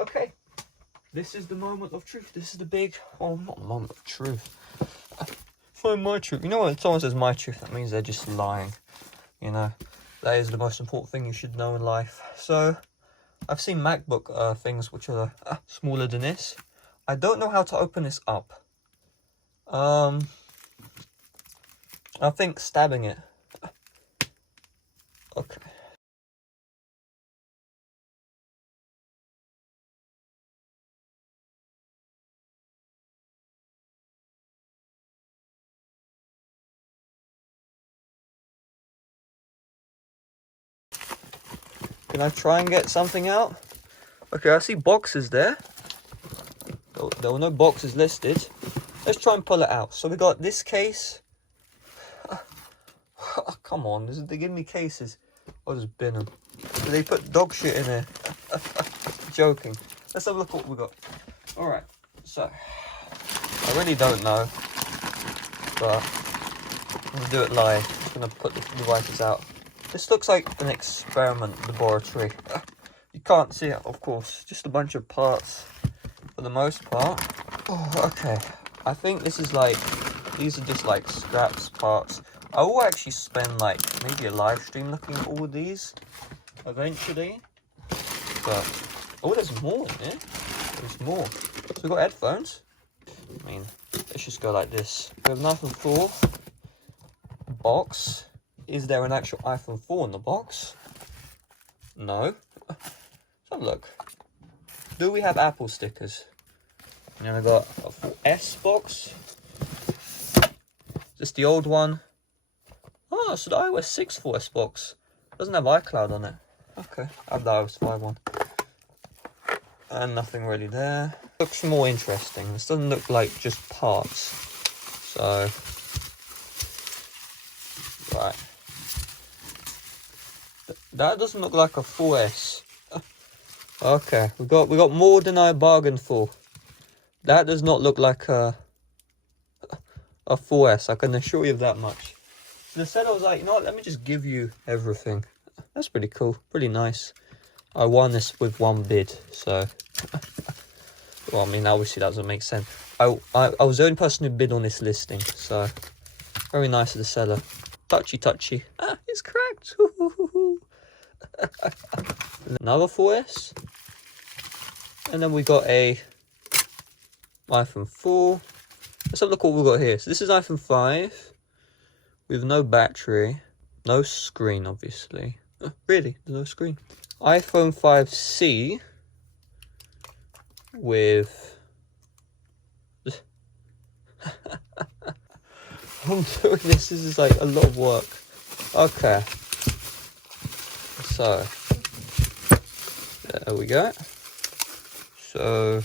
Okay, this is the moment of truth. This is the big, oh, not moment of truth. Find my truth. You know when someone says my truth, that means they're just lying. You know, that is the most important thing you should know in life. So, I've seen MacBook things which are smaller than this. I don't know how to open this up. I think stabbing it. Okay. Can I try and get something out? Okay, I see boxes there. There were no boxes listed. Let's try and pull it out. So we got this case. Oh, come on, they give me cases. I'll just bin them. They put dog shit in there. Joking. Let's have a look at what we got. Alright, so I really don't know, but I'm going to do it live. I'm just going to put the devices out. This looks like an experiment laboratory. You can't see it, of course. Just a bunch of parts for the most part. Oh, okay. I think this is like, these are just like scraps, parts. I will actually spend like maybe a live stream looking at all of these eventually. But, oh, there's more in there. There's more. So we've got headphones. I mean, let's just go like this. We have an iPhone 4 box. Is there an actual iPhone 4 in the box? No. Let's have a look. Do we have Apple stickers? And then I got a 4S box. Is this the old one? Oh, so the iOS 6 4S box doesn't have iCloud on it. Okay, I have the iOS 5 one. And nothing really there. Looks more interesting. This doesn't look like just parts. So, right. That doesn't look like a 4S. Okay, we got more than I bargained for. That does not look like a 4S. I can assure you of that much. So instead I was like, you know what, let me just give you everything. That's pretty cool, pretty nice. I won this with one bid, so well, I mean, obviously that doesn't make sense. I was the only person who bid on this listing, so very nice of the seller. Touchy. Ah, it's cracked. Another 4S. And then we got a iPhone 4. Let's have a look what we've got here. So this is iPhone 5 with no battery, no screen, obviously. Really, there's no screen. iPhone 5C with I'm doing this is like a lot of work. Okay, so there we go. So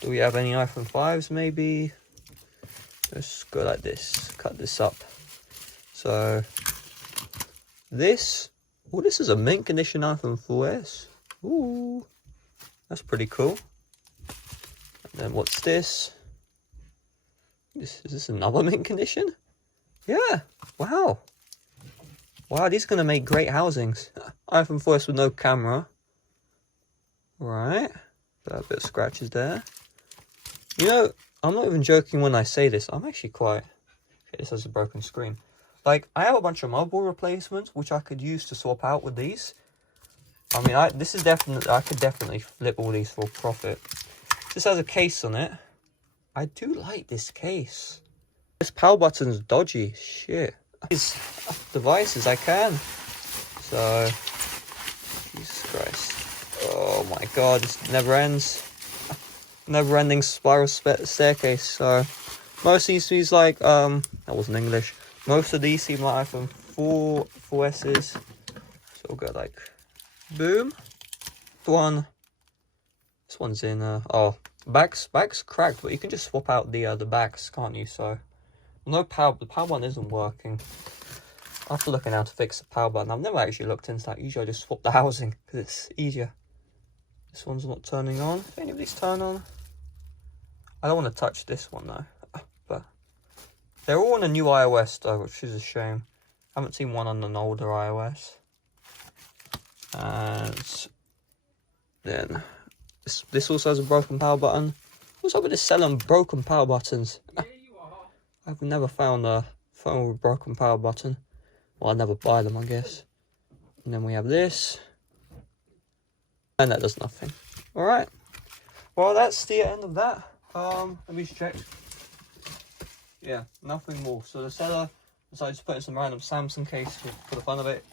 do we have any iPhone 5s maybe? Let's go like this, cut this up. So this, oh, this is a mint condition iPhone 4S. Ooh, that's pretty cool. And then what's this? Is this another mint condition? Yeah, wow. Wow, these are going to make great housings. iPhone 4S with no camera. Right, got a bit of scratches there. You know, I'm not even joking when I say this. I'm actually quite... Okay, this has a broken screen. Like, I have a bunch of mobile replacements, which I could use to swap out with these. I mean, this is definitely... I could definitely flip all these for profit. This has a case on it. I do like this case. This power button's dodgy. Shit. These devices, I can. So... Jesus Christ. Oh my god, this never ends. Never-ending spiral staircase. So most of these like that wasn't English. Most of these seem like iPhone 4S's. So we'll go like boom. This one's in oh, back's cracked, but you can just swap out the backs, can't you? So no power, the power button isn't working. I have to look at how to fix the power button. I've never actually looked into that. Usually I just swap the housing because it's easier. This one's not turning on. If anybody's turn on. I don't want to touch this one though. But they're all on a new iOS though, which is a shame. I haven't seen one on an older iOS. And then This also has a broken power button. What's up with this selling broken power buttons? I've never found a phone with a broken power button. Well, I never buy them, I guess. And then we have this. And that does nothing. Alright. Well, that's the end of that. Let me just check. Yeah, nothing more. So the seller decided to put in some random Samsung case for the fun of it.